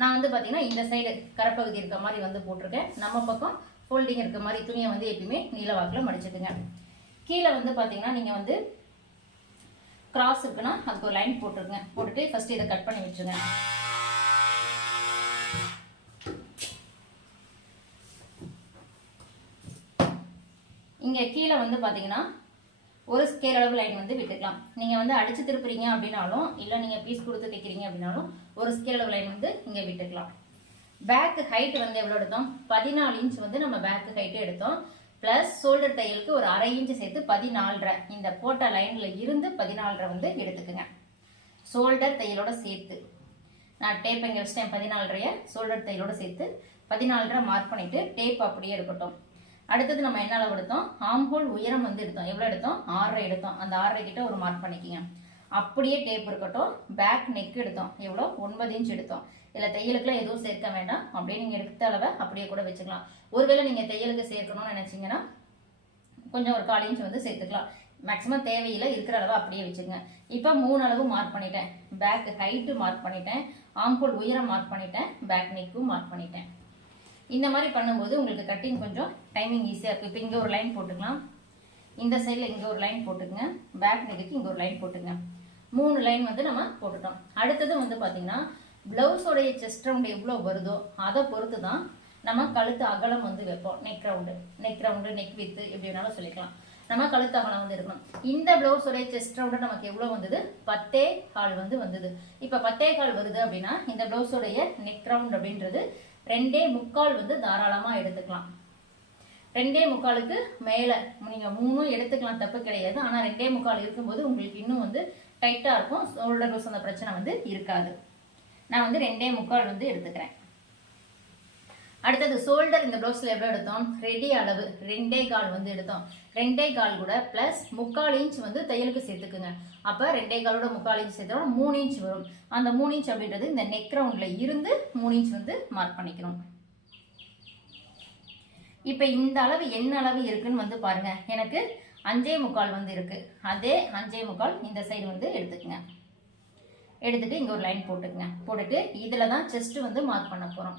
நான் வந்து பார்த்தீங்கன்னா இந்த சைடு கரப்பகுதி இருக்க மாதிரி வந்து போட்டிருக்கேன். நம்ம பக்கம் ஃபோல்டிங் இருக்க மாதிரி துணியை வந்து எப்பயுமே நீளவாக்கில் மடிச்சுக்குங்க. கீழே வந்து பார்த்தீங்கன்னா நீங்கள் வந்து கிராஸ் இருக்குன்னா அதுக்கு ஒரு லைன் போட்டுருங்க போட்டுட்டு ஃபஸ்ட்டு இதை கட் பண்ணி வச்சுருங்க. இங்கே கீழே வந்து பார்த்தீங்கன்னா ஒரு ஸ்கேல் அளவு லைன் வந்து விட்டுக்கலாம். நீங்கள் வந்து அடிச்சு திருப்புறீங்க அப்படின்னாலும் இல்லை நீங்கள் பீஸ் கொடுத்து தைக்கிறீங்க அப்படின்னாலும் ஒரு ஸ்கேல் அளவு லைன் வந்து இங்கே விட்டுக்கலாம். பேக் ஹைட் வந்து எவ்வளோ எடுத்தோம்? பதினாலு இன்ச் வந்து நம்ம பேக் ஹைட்டு எடுத்தோம். ப்ளஸ் ஷோல்டர் தையலுக்கு ஒரு அரை இன்ச் சேர்த்து பதினாலரை. இந்த போட்ட லைனில் இருந்து பதினாலரை வந்து எடுத்துக்குங்க. ஷோல்டர் தையலோட சேர்த்து. நான் டேப் இங்கே வச்சிட்டேன் பதினாலரைய ஷோல்டர் தையலோட சேர்த்து பதினாலரை மார்க் பண்ணிட்டு டேப் அப்படியே இருக்கட்டும் அடுத்தது நம்ம என்ன அளவு எடுத்தோம்? ஆம்போல் உயரம் வந்து எடுத்தோம். எவ்வளோ எடுத்தோம்? ஆறரை எடுத்தோம். அந்த ஆறரை கிட்ட ஒரு மார்க் பண்ணிக்கிங்க. அப்படியே டேப் இருக்கட்டும். பேக் நெக் எடுத்தோம். எவ்வளோ ஒன்பது இன்ச் எடுத்தோம். இதில் தையலுக்குலாம் எதுவும் சேர்க்க வேண்டாம். அப்படியே நீங்கள் எடுத்த அளவை அப்படியே கூட வச்சுக்கலாம். ஒருவேளை நீங்கள் தையலுக்கு சேர்க்கணும்னு நினச்சிங்கன்னா கொஞ்சம் ஒரு கால் இன்ச் வந்து சேர்த்துக்கலாம். மேக்ஸிமம் தேவையில்லை. இருக்கிற அளவு அப்படியே வச்சுங்க இப்போ மூணு அளவு மார்க் பண்ணிட்டேன். பேக் ஹைட்டு மார்க் பண்ணிட்டேன். ஆம்பூல் உயரம் மார்க் பண்ணிட்டேன். பேக் நெக்கும் மார்க் பண்ணிட்டேன். இந்த மாதிரி பண்ணும்போது உங்களுக்கு கட்டிங் கொஞ்சம் டைமிங் ஈஸியாக இருக்கும். இப்போ இங்கே ஒரு லைன் போட்டுக்கலாம். இந்த சைடில் இங்கே ஒரு லைன் போட்டுக்குங்க. பேக் நெக்குக்கு இங்கே ஒரு லைன் போட்டுங்க மூணு லைன் வந்து நம்ம போட்டுட்டோம். அடுத்தது வந்து பார்த்தீங்கன்னா ப்ளவுஸோடைய செஸ்ட் ரவுண்டு எவ்வளோ வருதோ அதை பொறுத்து தான் நம்ம கழுத்து அகலம் வந்து வைப்போம். Neck round neck round neck width எப்படி வேணாலும் சொல்லிக்கலாம். நம்ம கழுத்து அகலம் வந்து இருக்கணும். இந்த ப்ளவுஸோடைய செஸ்ட் ரவுண்டு நமக்கு எவ்வளோ வந்தது? பத்தே கால் வந்து வந்தது. இப்போ பத்தே கால் வருது அப்படின்னா இந்த ப்ளவுஸோடைய நெக் ரவுண்ட் அப்படின்றது ரெண்டே முக்கால் வந்து தாராளமாக எடுத்துக்கலாம். ரெண்டே முக்காலுக்கு மேலே நீங்கள் மூணும் எடுத்துக்கலாம் தப்பு கிடையாது. ஆனால் ரெண்டே முக்கால் இருக்கும்போது உங்களுக்கு இன்னும் வந்து டைட்டாக இருக்கும். ஷோல்டர் லூஸ் அந்த பிரச்சனை வந்து இருக்காது. நான் வந்து ரெண்டே முக்கால் வந்து எடுத்துக்கிறேன். அடுத்தது ஷோல்டர் இந்த ப்ளவுஸில் எவ்வளோ எடுத்தோம்? ரெடி அளவு. ரெண்டே கால் வந்து எடுத்தோம். ரெண்டே கால் கூட ப்ளஸ் முக்கால் இன்ச் வந்து தையலுக்கு சேர்த்துக்குங்க. அப்போ ரெண்டே காலோட முக்கால் இன்ச் சேர்த்தோம் மூணு இன்ச் வரும். அந்த மூணு இன்ச் அப்படின்றது இந்த நெக் ரவுண்டில் இருந்து மூணு இன்ச் வந்து மார்க் பண்ணிக்கணும். இப்போ இந்த அளவு என்ன அளவு இருக்குன்னு வந்து பாருங்க. எனக்கு அஞ்சே முக்கால் வந்து இருக்கு. அதே அஞ்சே முக்கால் இந்த சைடு வந்து எடுத்துக்கங்க. எடுத்துட்டு இங்கே ஒரு லைன் போட்டுக்கங்க. போட்டுட்டு இதில் தான் செஸ்ட் வந்து மார்க் பண்ண போகிறோம்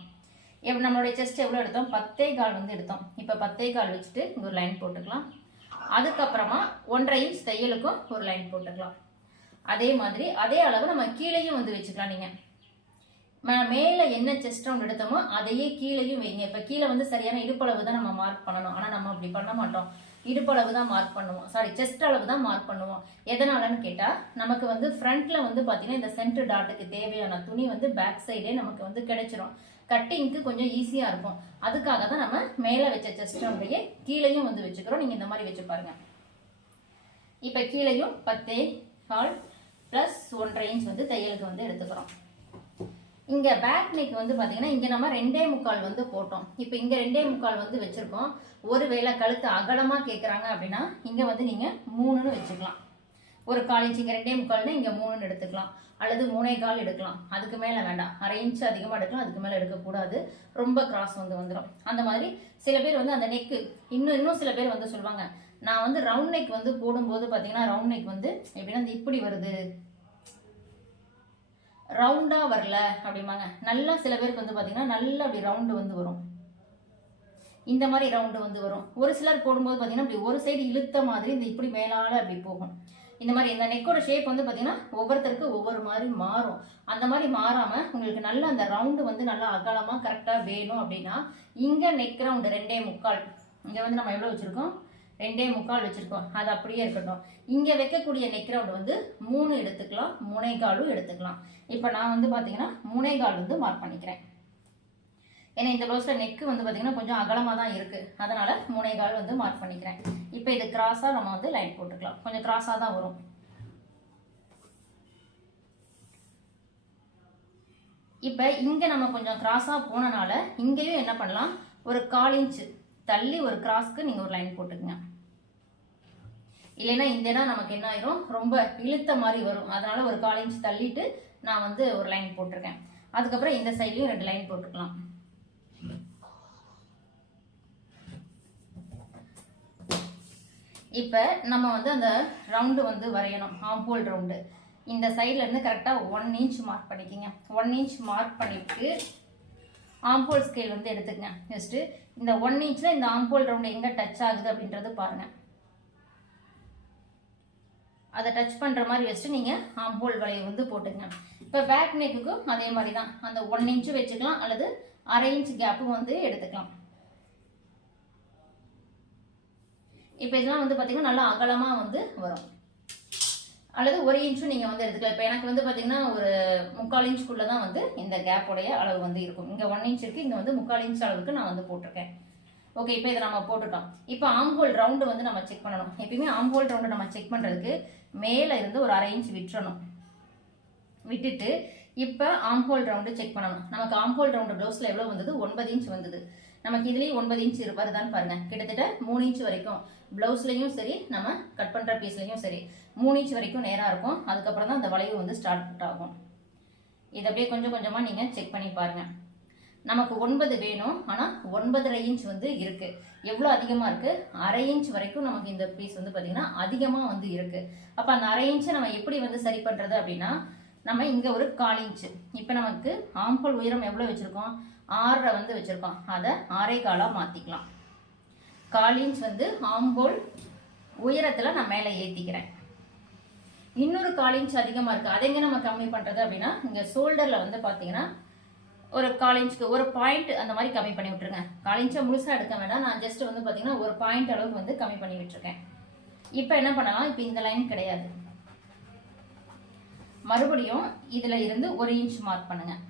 நம்மளுடைய செஸ்ட் எவ்வளோ எடுத்தோம்? பத்தே கால் வந்து எடுத்தோம். இப்போ பத்தே கால் வச்சுட்டு இங்கே ஒரு லைன் போட்டுக்கலாம். அதுக்கப்புறமா ஒன்றரை இன்ச் தையலுக்கும் ஒரு லைன் போட்டுக்கலாம். அதே மாதிரி அதே அளவு நம்ம கீழேயும் வந்து வச்சுக்கலாம் நீங்கள் மேலே என்ன செஸ்ட் ரவுண்ட் எடுத்தோமோ அதையே கீழேயும் வைங்க. இப்போ கீழே வந்து சரியான இடுப்பளவு தான் நம்ம மார்க் பண்ணணும். ஆனால் நம்ம அப்படி பண்ண மாட்டோம். இடுப்பளவு தான் மார்க் பண்ணுவோம். சாரி செஸ்ட் அளவு தான் மார்க் பண்ணுவோம். எதனாலன்னு கேட்டால் நமக்கு வந்து ஃப்ரண்ட்டில் வந்து பார்த்தீங்கன்னா இந்த சென்டர் டாட்டுக்கு தேவையான துணி வந்து பேக் சைடே நமக்கு வந்து கிடைச்சிரும். கட்டிங்க்கு கொஞ்சம் ஈஸியாக இருக்கும். அதுக்காக தான் நம்ம மேலே வச்ச செஸ்ட் ரவுண்டையே கீழேயும் வந்து வச்சுக்கிறோம். நீங்கள் இந்த மாதிரி வச்சு பாருங்க. இப்போ கீழேயும் பத்தே கால் ப்ளஸ் ஒன்றரை இன்ச் வந்து தையலுக்கு வந்து எடுத்துக்கிறோம். இங்கே பேக் நெக் வந்து பார்த்தீங்கன்னா இங்கே நம்ம ரெண்டே முக்கால் வந்து போட்டோம். இப்போ இங்கே ரெண்டே முக்கால் வந்து வச்சிருக்கோம். ஒருவேளை கழுத்து அகலமாக கேட்குறாங்க அப்படின்னா இங்கே வந்து நீங்கள் மூணுன்னு வச்சுக்கலாம். ஒரு கால் இன்ச் இங்கே ரெண்டே முக்கால்னு இங்கே மூணுன்னு எடுத்துக்கலாம். அல்லது மூணே கால் எடுக்கலாம். அதுக்கு மேலே வேண்டாம். அரை இன்ச் அதிகமாக எடுக்கலாம் அதுக்கு மேலே எடுக்கக்கூடாது. ரொம்ப கிராஸ் வந்து வந்துடும் அந்த மாதிரி சில பேர் வந்து அந்த நெக்கு இன்னும் இன்னும் சில பேர் வந்து சொல்லுவாங்க நான் வந்து ரவுண்ட் நெக் வந்து போடும்போது பார்த்தீங்கன்னா ரவுண்ட் நெக் வந்து எப்படின்னா இந்த இப்படி வருது. ரவுண்டாக வரல அப்படிம்பாங்க. நல்லா சில பேருக்கு வந்து பார்த்தீங்கன்னா நல்லா அப்படி ரவுண்டு வந்து வரும். இந்த மாதிரி ரவுண்டு வந்து வரும். ஒரு சிலர் போடும்போது பார்த்தீங்கன்னா இப்படி ஒரு சைடு இழுத்த மாதிரி இந்த இப்படி மேலால அப்படி போகும். இந்த மாதிரி இந்த நெக்கோட ஷேப் வந்து பார்த்தீங்கன்னா ஒவ்வொருத்தருக்கு ஒவ்வொரு மாதிரி மாறும். அந்த மாதிரி மாறாமல் உங்களுக்கு நல்ல அந்த ரவுண்டு வந்து நல்லா அகலமாக கரெக்டாக வேணும் அப்படின்னா இங்கே நெக் ரவுண்டு ரெண்டே முக்கால். இங்கே வந்து நம்ம எவ்வளோ வச்சுருக்கோம்? ரெண்டே முக்கால் வச்சிருக்கோம். அது அப்படியே இருக்கட்டும். இங்கே வைக்கக்கூடிய நெக் ரவுண்ட் வந்து மூணு எடுத்துக்கலாம். முனைகாலும் காலும் எடுத்துக்கலாம். இப்போ நான் வந்து பார்த்தீங்கன்னா முனைகால் கால் வந்து மார்க் பண்ணிக்கிறேன். ஏன்னா இந்த ப்ளவுஸில் நெக்கு வந்து பார்த்திங்கன்னா கொஞ்சம் அகலமாக தான் இருக்குது அதனால் மூணே கால் வந்து மார்க் பண்ணிக்கிறேன். இப்போ இது கிராஸாக நம்ம வந்து லைன் போட்டுக்கலாம். கொஞ்சம் கிராஸாக தான் வரும். இப்போ இங்கே நம்ம கொஞ்சம் கிராஸாக போனனால இங்கேயும் என்ன பண்ணலாம்? ஒரு கால் இன்ச்சு தள்ளி ஒரு கிராஸ்க்கு நீங்கள் ஒரு லைன் போட்டுக்கோங்க. இல்லைன்னா இந்த இடம் நமக்கு என்ன ஆயிரும்? ரொம்ப இழுத்த மாதிரி வரும். அதனால ஒரு கால் இன்ச் தள்ளிட்டு நான் வந்து ஒரு லைன் போட்டிருக்கேன். அதுக்கப்புறம் இந்த சைட்லையும் ரெண்டு லைன் போட்டுக்கலாம். இப்போ நம்ம வந்து அந்த ரவுண்டு வந்து வரையணும். ஆம்போல் ரவுண்டு இந்த சைட்லேருந்து கரெக்டாக ஒன் இன்ச் மார்க் பண்ணிக்கோங்க. ஒன் இன்ச் மார்க் பண்ணிவிட்டு ஆம்போல் ஸ்கேல் வந்து எடுத்துக்கங்க. ஜஸ்ட்டு இந்த ஒன் இன்ச்சில் இந்த ஆம்போல் ரவுண்டு எங்கே டச் ஆகுது அப்படின்றது பாருங்கள் அதை டச் பண்ணுற மாதிரி வச்சுட்டு நீங்கள் ஆம்போல் வளையை வந்து போட்டுங்க இப்போ பேக் நெக்குக்கும் அதே மாதிரி தான். அந்த ஒன் இன்ச்சு வச்சுக்கலாம் அல்லது அரை இன்ச் கேப்பும் வந்து எடுத்துக்கலாம். இப்போ இதெல்லாம் வந்து பார்த்தீங்கன்னா நல்லா அகலமாக வந்து வரும். அல்லது ஒரு இன்ச்சும் நீங்கள் வந்து எடுத்துக்கலாம். இப்போ எனக்கு வந்து பார்த்தீங்கன்னா ஒரு முக்கால் இன்ச்சுக்குள்ளே தான் வந்து இந்த கேப்போடைய அளவு வந்து இருக்கும். இங்கே ஒன் இன்ச் இருக்குது இங்கே வந்து முக்கால் இன்ச் அளவுக்கு நான் வந்து போட்டிருக்கேன். ஓகே இப்போ இதை நம்ம போட்டுட்டோம் இப்போ ஆம்ஹோல் ரவுண்டு வந்து நம்ம செக் பண்ணணும். எப்பயுமே ஆம்ஹோல் ரவுண்டு நம்ம செக் பண்ணுறதுக்கு மேலே இருந்து ஒரு அரை இன்ச் விட்டுறணும். விட்டுட்டு இப்போ ஆம்ஹோல் ரவுண்டு செக் பண்ணணும். நமக்கு ஆம்ஹோல் ரவுண்டு ப்ளவுஸில் எவ்வளோ வந்தது? ஒன்பது இன்ச் வந்தது. நமக்கு இதுலேயும் ஒன்பது இன்ச் வருதான்னு பாருங்க. கிட்டத்தட்ட மூணு இன்ச் வரைக்கும். ப்ளவுஸ்லையும் சரி நம்ம கட் பண்ணுற பீஸ்லையும் சரி மூணு இன்ச் வரைக்கும் நேராக இருக்கும். அதுக்கப்புறம் தான் அந்த வளைவு வந்து ஸ்டார்ட் ஆகும். இதை அப்படியே கொஞ்சம் கொஞ்சமாக நீங்கள் செக் பண்ணி பாருங்கள் நமக்கு ஒன்பது வேணும் ஆனால் ஒன்பதரை இன்ச் வந்து இருக்கு. எவ்வளோ அதிகமாக இருக்கு? அரை இன்ச் வரைக்கும் நமக்கு இந்த பீஸ் வந்து பார்த்தீங்கன்னா அதிகமாக வந்து இருக்கு. அப்போ அந்த அரை இன்ச்சை நம்ம எப்படி வந்து சரி பண்ணுறது அப்படின்னா நம்ம இங்கே ஒரு கால் இன்ச்சு இப்போ நமக்கு ஆம்பல் உயரம் எவ்வளோ வச்சுருக்கோம்? ஆறரை வந்து வச்சுருக்கோம். அதை ஆறே காலாக மாற்றிக்கலாம் கால் இன்ச் வந்து ஆம்போல் உயரத்தில் நான் மேலே ஏற்றிக்கிறேன் இன்னொரு கால் இன்ச் அதிகமாக இருக்குது அதை எங்கே நம்ம கம்மி பண்ணுறது அப்படின்னா இங்கே ஷோல்டரில் வந்து பார்த்தீங்கன்னா ஒரு கால் இன்ச்சுக்கு ஒரு பாயிண்ட் அந்த மாதிரி கம்மி பண்ணி விட்டுருங்க. கால் இன்ச்சை முழுசாக எடுக்க வேண்டாம். நான் ஜஸ்ட் வந்து பார்த்தீங்கன்னா ஒரு பாயிண்ட் அளவுக்கு வந்து கம்மி பண்ணி விட்டுருக்கேன். இப்போ என்ன பண்ணலாம்? இப்போ இந்த லைன் கிடையாது. மறுபடியும் இதில் இருந்து ஒரு இன்ச் மார்க் பண்ணுங்கள்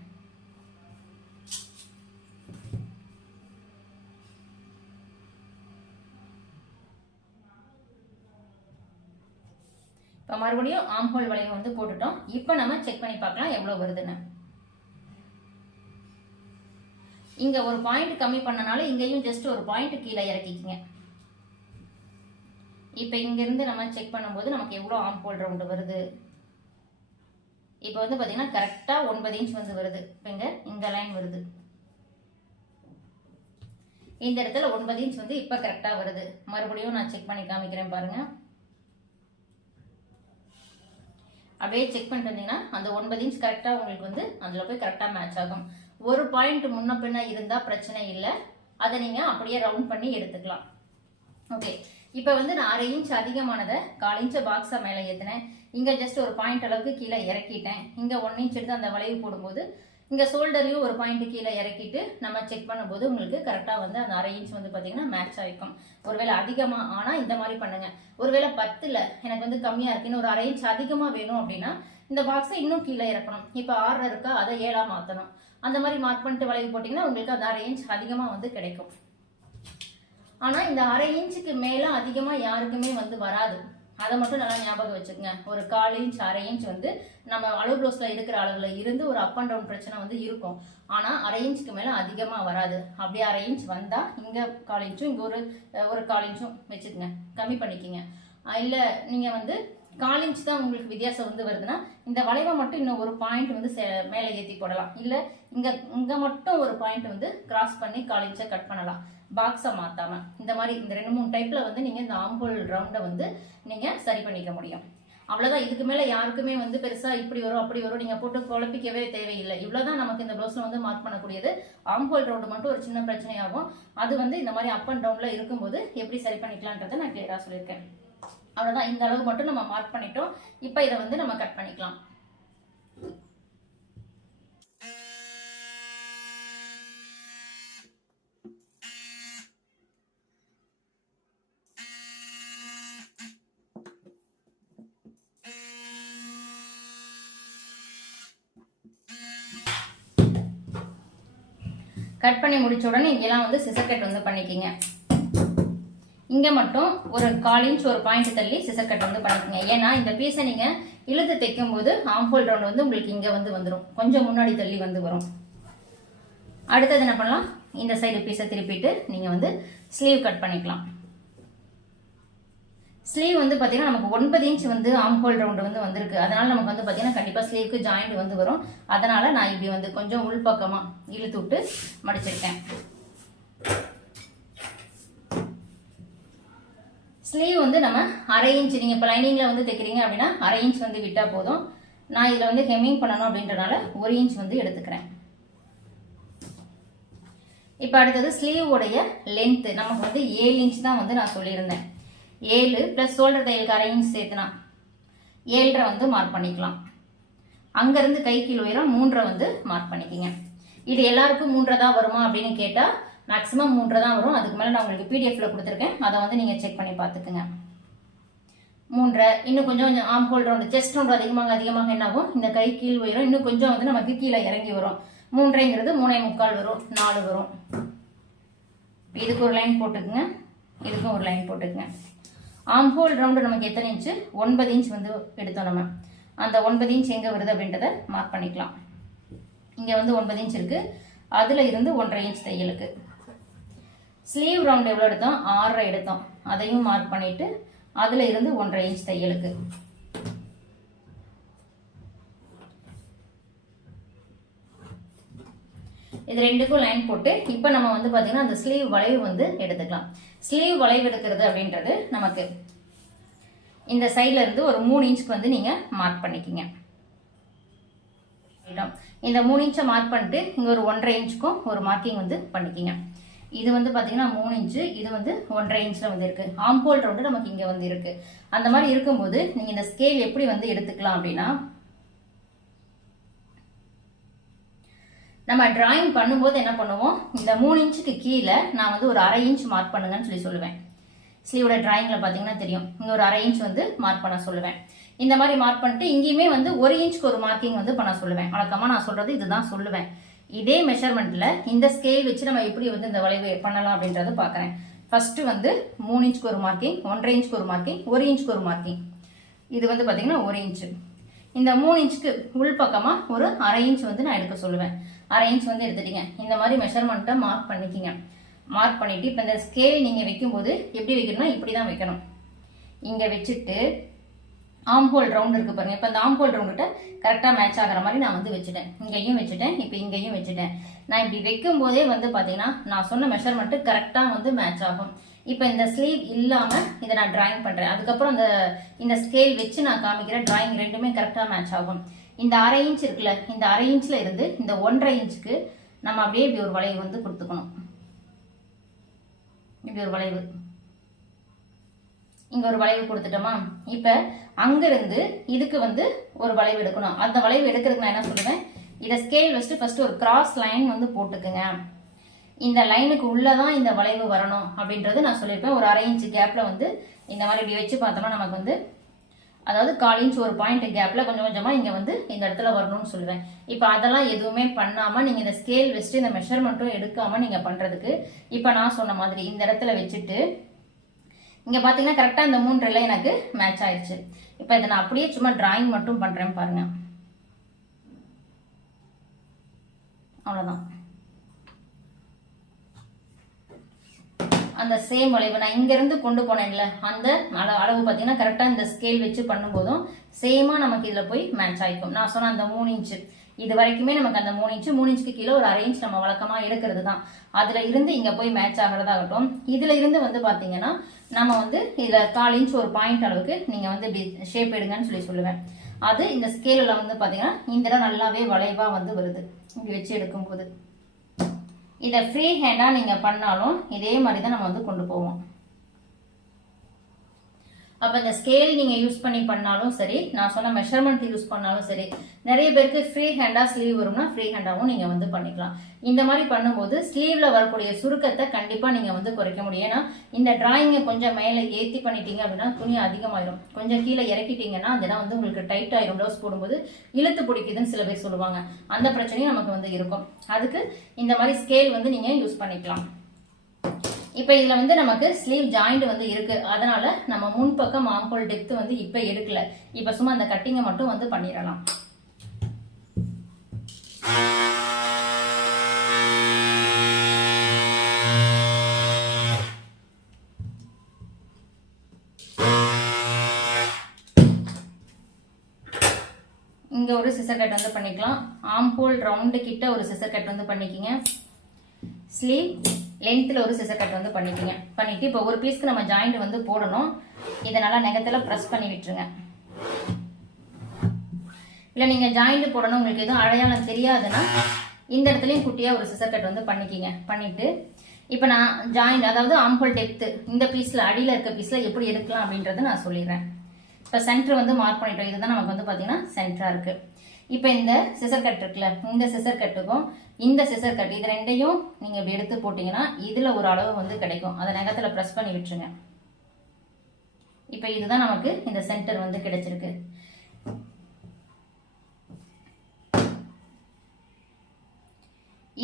இப்போ மறுபடியும் ஆம்ஹோல் வளையம் வந்து போட்டுட்டோம். இப்போ நம்ம செக் பண்ணி பார்க்கலாம் எவ்வளோ வருதுன்னு. இங்கே ஒரு பாயிண்ட் கம்மி பண்ணனால இங்கேயும் ஜஸ்ட் ஒரு பாயிண்ட் கீழே இறக்கிக்கிங்க. இப்போ இங்கேருந்து நம்ம செக் பண்ணும்போது நமக்கு எவ்வளோ ஆம்போல் ரவுண்டு வருது? இப்போ வந்து பார்த்தீங்கன்னா கரெக்டாக ஒன்பது இன்ச் வந்து வருது. இப்போ இங்கே இந்த லைன் வருது. இந்த இடத்துல ஒன்பது இன்ச் வந்து இப்போ கரெக்டாக வருது. மறுபடியும் நான் செக் பண்ணி காமிக்கிறேன் பாருங்கள் அப்படியே செக் பண்ணிட்டு அந்த ஒன்பது இன்ச் கரெக்டாக உங்களுக்கு வந்து அதில் போய் கரெக்டாக மேட்ச் ஆகும். ஒரு பாயிண்ட் முன்ன பின்ன இருந்தால் பிரச்சனை இல்லை. அதை நீங்கள் அப்படியே ரவுண்ட் பண்ணி எடுத்துக்கலாம். ஓகே இப்போ வந்து நான் அரை இன்ச் அதிகமானதை கால் இன்ச்சு பாக்ஸை மேலே ஏற்றினேன் இங்கே ஜஸ்ட் ஒரு பாயிண்ட் அளவுக்கு கீழே இறக்கிட்டேன். இங்கே ஒன் இன்ச் எடுத்து அந்த வளைவு போடும்போது இங்கே ஷோல்டர்லையும் ஒரு பாயிண்ட் கீழே இறக்கிட்டு நம்ம செக் பண்ணும்போது உங்களுக்கு கரெக்டாக வந்து அந்த அரை இன்ச் வந்து பார்த்தீங்கன்னா மேட்ச் ஆகிக்கும் ஒருவேளை அதிகமாக ஆனால் இந்த மாதிரி பண்ணுங்கள் ஒருவேளை பத்தில் எனக்கு வந்து கம்மியாக இருக்குன்னு ஒரு அரை இன்ச் அதிகமாக வேணும் அப்படின்னா இந்த பாக்ஸை இன்னும் கீழே இறக்கணும். இப்போ ஆறு இருக்கா அதை ஏழாக மாற்றணும் அந்த மாதிரி மார்க் பண்ணிட்டு வளைவு போட்டிங்கன்னா உங்களுக்கு அந்த அரை இன்ச் அதிகமாக வந்து கிடைக்கும். ஆனால் இந்த அரை இன்ச்சுக்கு மேலே அதிகமாக யாருக்குமே வந்து வராது. அதை மட்டும் நல்லா ஞாபகம் வச்சுக்கோங்க. ஒரு கால் இன்ச் அரை இன்ச் வந்து நம்ம அளவு ப்ளவுஸில் இருக்கிற அளவில் இருந்து ஒரு அப் அண்ட் டவுன் பிரச்சனை வந்து இருக்கும். ஆனால் அரை இன்ச்சுக்கு மேலே அதிகமாக வராது. அப்படியே அரை இன்ச் வந்தால் இங்கே கால் இன்ச்சும் இங்கே ஒரு ஒரு கால் இன்ச்சும் வச்சுக்கோங்க. கம்மி பண்ணிக்கோங்க. இல்லை நீங்கள் வந்து கால் இன்ச் தான் உங்களுக்கு வித்தியாசம் வந்து வருதுன்னா இந்த வளைவை மட்டும் இன்னும் ஒரு பாயிண்ட் வந்து மேலே ஏற்றி போடலாம். இல்லை இங்கே இங்கே மட்டும் ஒரு பாயிண்ட் வந்து கிராஸ் பண்ணி கால் இன்ச்சை கட் பண்ணலாம் பாக்ஸை மாற்றாமல் இந்த மாதிரி இந்த ரெண்டு மூணு டைப்பில் வந்து நீங்கள் இந்த ஆம்போல் ரவுண்டை வந்து நீங்கள் சரி பண்ணிக்க முடியும். அவ்வளோதான் இதுக்கு மேலே யாருக்குமே வந்து பெருசாக இப்படி வரும் அப்படி வரும் நீங்கள் போட்டு குழப்பிக்கவே தேவையில்லை. இவ்வளோதான் நமக்கு இந்த ப்ளவுஸில் வந்து மார்க் பண்ணக்கூடியது. ஆம்போல் ரவுண்டு மட்டும் ஒரு சின்ன பிரச்சனையாகும். அது வந்து இந்த மாதிரி அப் அண்ட் டவுனில் இருக்கும்போது எப்படி சரி பண்ணிக்கலான்றதை நான் கிளியராக சொல்லியிருக்கேன். அவ்வளோதான் இந்த அளவு மட்டும் நம்ம மார்க் பண்ணிட்டோம். இப்போ இதை வந்து நம்ம கட் பண்ணிக்கலாம். கட் பண்ணி முடிச்ச உடனே இங்கெல்லாம் வந்து சிசக்கட் வந்து பண்ணிக்கிங்க. இங்கே மட்டும் ஒரு கால் இன்ச் ஒரு பாயிண்ட் தள்ளி சிசர் கட் வந்து பண்ணிக்கோங்க. ஏன்னா இந்த பீஸை நீங்கள் இழுத்து தைக்கும் போது ஆம்ஃபோல் ரவுண்ட் வந்து உங்களுக்கு இங்கே வந்து வந்துடும் கொஞ்சம் முன்னாடி தள்ளி வந்து வரும். அடுத்தது என்ன பண்ணலாம்? இந்த சைடு பீஸை திருப்பிட்டு நீங்கள் வந்து ஸ்லீவ் கட் பண்ணிக்கலாம். ஸ்லீவ் வந்து பார்த்தீங்கன்னா நமக்கு ஒன்பது இன்ச் வந்து ஆம்ஹோல் ரவுண்டு வந்து வந்திருக்கு. அதனால் நமக்கு வந்து பார்த்தீங்கன்னா கண்டிப்பாக ஸ்லீவுக்கு ஜாயிண்ட் வந்து வரும். அதனால் நான் இப்படி வந்து கொஞ்சம் உள்பக்கமாக இழுத்து விட்டு மடிச்சிருக்கேன். ஸ்லீவ் வந்து நம்ம அரை இன்ச் நீங்கள் இப்போ லைனிங்கில் வந்து தைக்கிறீங்க அப்படின்னா அரை இன்ச் வந்து விட்டால் போதும். நான் இதில் வந்து ஹெம்மிங் பண்ணணும் அப்படின்றனால ஒரு இன்ச் வந்து எடுத்துக்கிறேன். இப்போ அடுத்தது ஸ்லீவ் உடைய லென்த்து நமக்கு வந்து ஏழு இன்ச் தான் வந்து நான் சொல்லியிருந்தேன். ஏழு ப்ளஸ் ஷோல்டர் தையலுக்கு அரை இன்ச் சேர்த்துனா ஏழரை வந்து மார்க் பண்ணிக்கலாம். அங்கேருந்து கை கீழ் உயரம் மூன்றரை வந்து மார்க் பண்ணிக்கிங்க. இது எல்லாருக்கும் மூன்றரை தான் வருமா அப்படின்னு கேட்டால் மேக்ஸிமம் மூன்றரை தான் வரும். அதுக்கு மேலே நான் உங்களுக்கு பிடிஎஃப்பில் கொடுத்துருக்கேன். அதை வந்து நீங்கள் செக் பண்ணி பார்த்துக்குங்க. மூன்றரை இன்னும் கொஞ்சம் கொஞ்சம் ஆம் ஹோல் ரவுண்டு செஸ்ட் ரவுண்டு அதிகமாக அதிகமாக என்ன ஆகும்? இந்த கை கீழ் உயரும் இன்னும் கொஞ்சம் வந்து நமக்கு கீழே இறங்கி வரும். மூன்றைங்கிறது மூணே முக்கால் வரும். நாலு வரும். இதுக்கு ஒரு லைன் போட்டுக்குங்க. இதுக்கும் ஒரு லைன் போட்டுக்குங்க. ஆம் ஹோல் ரவுண்டு நமக்கு எத்தனை இன்ச்சு ஒன்பது இன்ச் வந்து எடுத்தோம் நம்ம. அந்த ஒன்பது இன்ச் எங்கே வருது அப்படின்றத மார்க் பண்ணிக்கலாம். இங்கே வந்து ஒன்பது இன்ச் இருக்குது அதில் இருந்து ஒன்றரை இன்ச் தையலுக்கு. ஸ்லீவ் ரவுண்ட் எவ்வளோ எடுத்தோம்? ஆறரை எடுத்தோம். அதையும் மார்க் பண்ணிவிட்டு அதில் இருந்து ஒன்றரை இன்ச் தையலுக்கு. இது ரெண்டுக்கும் லைன் போட்டு இப்போ நம்ம வந்து பார்த்தீங்கன்னா அந்த ஸ்லீவ் வளைவு வந்து எடுத்துக்கலாம். ஸ்லீவ் வளைவு எடுக்கிறது அப்படின்றது நமக்கு இந்த சைடில் இருந்து ஒரு மூணு இன்ச்சுக்கு வந்து நீங்கள் மார்க் பண்ணிக்கிங்க. இந்த மூணு இன்ச்சை மார்க் பண்ணிட்டு இங்கே ஒரு ஒன்றரை இன்ச்சுக்கும் ஒரு மார்க்கிங் வந்து பண்ணிக்கிங்க. இது வந்து பார்த்தீங்கன்னா மூணு இன்ச்சு இது வந்து ஒன்றரை இன்ச்சில் வந்து இருக்குது ஆம்போல் ரவுண்டு நமக்கு இங்கே வந்து இருக்குது அந்த மாதிரி இருக்கும்போது நீங்கள் இந்த ஸ்கேல் எப்படி வந்து எடுத்துக்கலாம் அப்படின்னா நம்ம டிராயிங் பண்ணும்போது என்ன பண்ணுவோம்? இந்த மூணு இன்ச்சுக்கு கீழே நான் வந்து ஒரு அரை இன்ச் மார்க் பண்ணுங்கன்னு சொல்லி சொல்லுவேன். ஸ்லீவோட டிராயிங்கில் பார்த்தீங்கன்னா தெரியும். இங்கே ஒரு அரை இன்ச் வந்து மார்க் பண்ண சொல்லுவேன். இந்த மாதிரி மார்க் பண்ணிட்டு இங்கேயுமே வந்து ஒரு இன்ச்சுக்கு ஒரு மார்க்கிங் வந்து பண்ண சொல்லுவேன். வழக்கமாக நான் சொல்கிறது இதுதான் சொல்லுவேன். இதே மெஷர்மெண்ட்டில் இந்த ஸ்கேல் வச்சு நம்ம எப்படி வந்து இந்த வளைவு பண்ணலாம் அப்படின்றத பார்க்குறேன். ஃபஸ்ட்டு வந்து மூணு இன்ச்சுக்கு ஒரு மார்க்கிங் ஒன்றரை இன்ச்சுக்கு ஒரு மார்க்கிங் ஒரு இன்ச்சுக்கு ஒரு மார்க்கிங் இது வந்து பார்த்திங்கன்னா ஒரு இன்ச்சு. இந்த மூணு இன்ச்சுக்கு உள் பக்கமாக ஒரு அரை இன்ச் வந்து நான் எடுக்க சொல்லுவேன். அரை இன்ச் வந்து எடுத்துட்டீங்க. இந்த மாதிரி மெஷர்மெண்ட்டை மார்க் பண்ணிக்கிங்க. மார்க் பண்ணிவிட்டு இப்போ இந்த ஸ்கேல் நீங்கள் வைக்கும்போது எப்படி வைக்கணும்னா இப்படி தான் வைக்கணும். இங்கே வச்சுட்டு ஆம்போல் ரவுண்ட் இருக்கு பாருங்க. இப்போ இந்த ஆம்போல் ரவுண்டுகிட்ட கரெக்டாக மேட்ச் ஆகிற மாதிரி நான் வந்து வச்சுட்டேன். இங்கேயும் வச்சுட்டேன் இப்போ இங்கேயும் வச்சுட்டேன். நான் இப்படி வைக்கும் போதே வந்து பார்த்தீங்கன்னா நான் சொன்ன மெஷர்மெண்ட்டு கரெக்டாக வந்து மேட்ச் ஆகும். இப்போ இந்த ஸ்லீவ் இல்லாமல் இதை நான் ட்ராயிங் பண்ணுறேன் அதுக்கப்புறம் அந்த இந்த ஸ்கேல் வச்சு நான் காமிக்கிறேன் ட்ராயிங் ரெண்டுமே கரெக்டாக மேட்ச் ஆகும். இந்த அரை இன்ச் இருக்குல்ல இந்த அரை இன்ச்சில் இருந்து இந்த ஒன்றரை இன்ச்சுக்கு நம்ம அப்படியே இப்படி ஒரு வளைவு வந்து கொடுத்துக்கணும். இப்படி ஒரு வளைவு. இங்க ஒரு வளைவு கொடுத்துட்டோமா? இப்ப அங்கிருந்து இதுக்கு வந்து ஒரு வளைவு எடுக்கணும். அந்த வளைவு எடுக்கிறதுக்கு நான் என்ன சொல்லுவேன் இதை ஸ்கேல் வச்சுட்டு ஃபர்ஸ்ட் ஒரு கிராஸ் லைன் வந்து போட்டுக்குங்க. இந்த லைனுக்கு உள்ளதான் இந்த வளைவு வரணும் அப்படின்றது நான் சொல்லியிருப்பேன். ஒரு அரை இன்ச்சு கேப்ல வந்து இந்த மாதிரி இப்படி வச்சு பார்த்தோம்னா நமக்கு வந்து அதாவது கால் இன்ச் ஒரு பாயிண்ட் கேப்ல கொஞ்சம் கொஞ்சமா இங்க வந்து இந்த இடத்துல வரணும்னு சொல்லுவேன். இப்போ அதெல்லாம் எதுவுமே பண்ணாம நீங்க இந்த ஸ்கேல் வச்சுட்டு இந்த மெஷர்மெண்ட்டும் எடுக்காம நீங்க பண்றதுக்கு இப்போ நான் சொன்ன மாதிரி இந்த இடத்துல வச்சுட்டு இங்கே பார்த்தீங்கன்னா கரெக்டாக இந்த மூன்றுல எனக்கு மேட்ச் ஆயிடுச்சு இப்போ இதை நான் அப்படியே சும்மா டிராயிங் மட்டும் பண்ணுறேன் பாருங்க. அவ்வளோதான் அந்த சேம் வளைவு நான் இங்கேருந்து கொண்டு போனேன்ல. அந்த அளவு அளவு பார்த்தீங்கன்னா கரெக்டாக இந்த ஸ்கேல் வச்சு பண்ணும்போதும் சேமாக நமக்கு இதில் போய் மேட்ச் ஆகிக்கும் நான் சொன்ன அந்த மூணு இன்ச்சு இது வரைக்குமே நமக்கு அந்த மூணு இன்ச்சு மூணு இன்ச்சுக்கு கீழே ஒரு அரை இன்ச் நம்ம வழக்கமா எடுக்கிறது தான் அதுல இருந்து இங்க போய் மேட்ச் ஆகிறதாகட்டும். இதுல இருந்து வந்து பாத்தீங்கன்னா நம்ம வந்து இதுல கால் இன்ச் ஒரு பாயிண்ட் அளவுக்கு நீங்க வந்து இப்படி ஷேப் எடுங்கன்னு சொல்லி சொல்லுவேன். அது இந்த ஸ்கேலில் வந்து பாத்தீங்கன்னா இந்த இடம் நல்லாவே வளைவா வந்து வருது. இப்படி வச்சு எடுக்கும்போது. இதை ஃப்ரீ ஹேண்டாக நீங்கள் பண்ணாலும் இதே மாதிரி தான் நம்ம வந்து கொண்டு போவோம். அப்போ இந்த ஸ்கேல் நீங்கள் யூஸ் பண்ணி பண்ணாலும் சரி நான் சொன்ன மெஷர்மெண்ட் யூஸ் பண்ணாலும் சரி நிறைய பேருக்கு ஃப்ரீ ஹேண்டாக ஸ்லீவ் வரும்னா ஃப்ரீ ஹேண்டாகவும் நீங்கள் வந்து பண்ணிக்கலாம். இந்த மாதிரி பண்ணும்போது ஸ்லீவில் வரக்கூடிய சுருக்கத்தை கண்டிப்பாக நீங்கள் வந்து குறைக்க முடியும். ஏன்னா இந்த டிராயிங்கை கொஞ்சம் மேலே ஏற்றி பண்ணிட்டீங்க அப்படின்னா துணி அதிகமாயிடும் கொஞ்சம் கீழே இறக்கிட்டீங்கன்னா அந்த இடம் வந்து உங்களுக்கு டைட் ஆயிரும். ப்ளவுஸ் போடும்போது இழுத்து பிடிக்குதுன்னு சில பேர் சொல்லுவாங்க. அந்த பிரச்சனையும் நமக்கு வந்து இருக்கும். அதுக்கு இந்த மாதிரி ஸ்கேல் வந்து நீங்கள் யூஸ் பண்ணிக்கலாம். இப்போ இதில் வந்து நமக்கு ஸ்லீவ் ஜாயிண்ட் வந்து இருக்கு. அதனால நம்ம முன்பக்கம் ஆம்போல் டெப்த் வந்து இப்போ எடுக்கல. இப்போ சும்மா அந்த கட்டிங்கை மட்டும் வந்து பண்ணிடலாம். இங்கே ஒரு சிசர் கட் வந்து பண்ணிக்கலாம். ஆம்போல் ரவுண்டு கிட்ட ஒரு சிசர் கட் வந்து பண்ணிக்கிங்க. ஸ்லீவ் லென்த்தில் ஒரு சிசர் கட் வந்து பண்ணிக்கோங்க பண்ணிவிட்டு இப்போ ஒரு பீஸ்க்கு நம்ம ஜாயிண்ட் வந்து போடணும். இதை நல்லா நெகத்தில் ப்ரெஸ் பண்ணி விட்டுருங்க. இல்லை நீங்கள் ஜாயிண்ட் போடணும். உங்களுக்கு எதுவும் அடையாளம் தெரியாதுன்னா இந்த இடத்துலையும் குட்டியாக ஒரு சிசர் கட் வந்து பண்ணிக்கிங்க. பண்ணிவிட்டு இப்போ நான் ஜாயிண்ட் அதாவது ஆம்பல் டெப்த்து இந்த பீஸில் அடியில் இருக்க பீஸில் எப்படி எடுக்கலாம் அப்படின்றத நான் சொல்லிடுறேன். இப்போ சென்டர் வந்து மார்க் பண்ணிட்டோம். இதுதான் நமக்கு வந்து பார்த்தீங்கன்னா சென்டராக இருக்குது இப்போ இந்த சிசர் கட் இருக்குல்ல இந்த சிசர் கட்டுக்கும் இந்த சிசர் கட் இது ரெண்டையும் நீங்கள் இப்படி எடுத்து போட்டிங்கன்னா இதில் ஒரு அளவு வந்து கிடைக்கும். அதை நகத்தில் ப்ரெஸ் பண்ணி விட்டுருங்க. இப்போ இதுதான் நமக்கு இந்த சென்டர் வந்து கிடைச்சிருக்கு.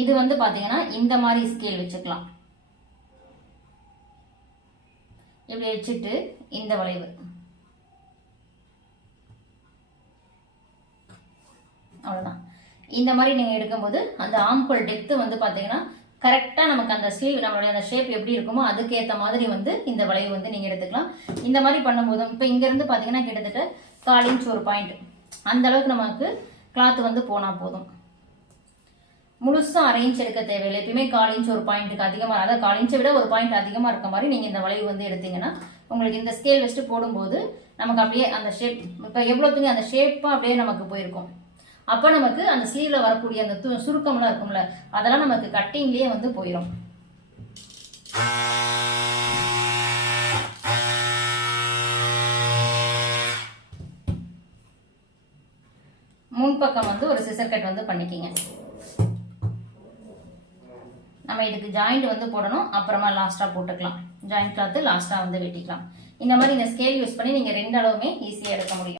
இது வந்து பாத்தீங்கன்னா இந்த மாதிரி ஸ்கேல் வச்சுக்கலாம். இப்படி வச்சுட்டு இந்த வளைவு. அவ்வளோதான் இந்த மாதிரி நீங்கள் எடுக்கும்போது அந்த ஆம்பிள் டெப்த்து வந்து பார்த்தீங்கன்னா கரெக்டாக நமக்கு அந்த ஸ்லீவ் நம்மளுடைய அந்த ஷேப் எப்படி இருக்குமோ அதுக்கேற்ற மாதிரி வந்து இந்த வளைவு வந்து நீங்கள் எடுத்துக்கலாம். இந்த மாதிரி பண்ணும்போதும் இப்போ இங்கேருந்து பார்த்தீங்கன்னா கிட்டத்தட்ட கால் இன்ச் ஒரு பாயிண்ட் அந்த அளவுக்கு நமக்கு கிளாத் வந்து போனால் போதும். முழுசாக அரேஞ்ச் எடுக்க தேவையில்லை. எப்பயுமே கால் இன்ச் ஒரு பாயிண்ட்டுக்கு அதிகமாக அதாவது கால் இன்ச்சை விட ஒரு பாயிண்ட் அதிகமாக இருக்க மாதிரி நீங்கள் இந்த வளைவு வந்து எடுத்தீங்கன்னா உங்களுக்கு இந்த ஸ்கேல் வச்சுட்டு போடும்போது நமக்கு அப்படியே அந்த ஷேப் இப்போ எவ்வளோ துணி அந்த ஷேப்பாக அப்படியே நமக்கு போயிருக்கும். அப்போ நமக்கு அந்த ஸ்லீவில் வரக்கூடிய அந்த து சுருக்கம்லாம் இருக்கும்ல அதெல்லாம் நமக்கு கட்டிங்லேயே வந்து போயிடும் முன்பக்கம் வந்து ஒரு சிசர் கட் வந்து பண்ணிக்கிங்க. நம்ம இதுக்கு ஜாயிண்ட் வந்து போடணும் அப்புறமா லாஸ்ட்டாக போட்டுக்கலாம். ஜாயிண்ட் கிளாத்து லாஸ்ட்டாக வந்து வெட்டிக்கலாம். இந்த மாதிரி இந்த ஸ்கேல் யூஸ் பண்ணி நீங்கள் ரெண்டு அளவுமே ஈஸியாக எடுக்க முடியும்.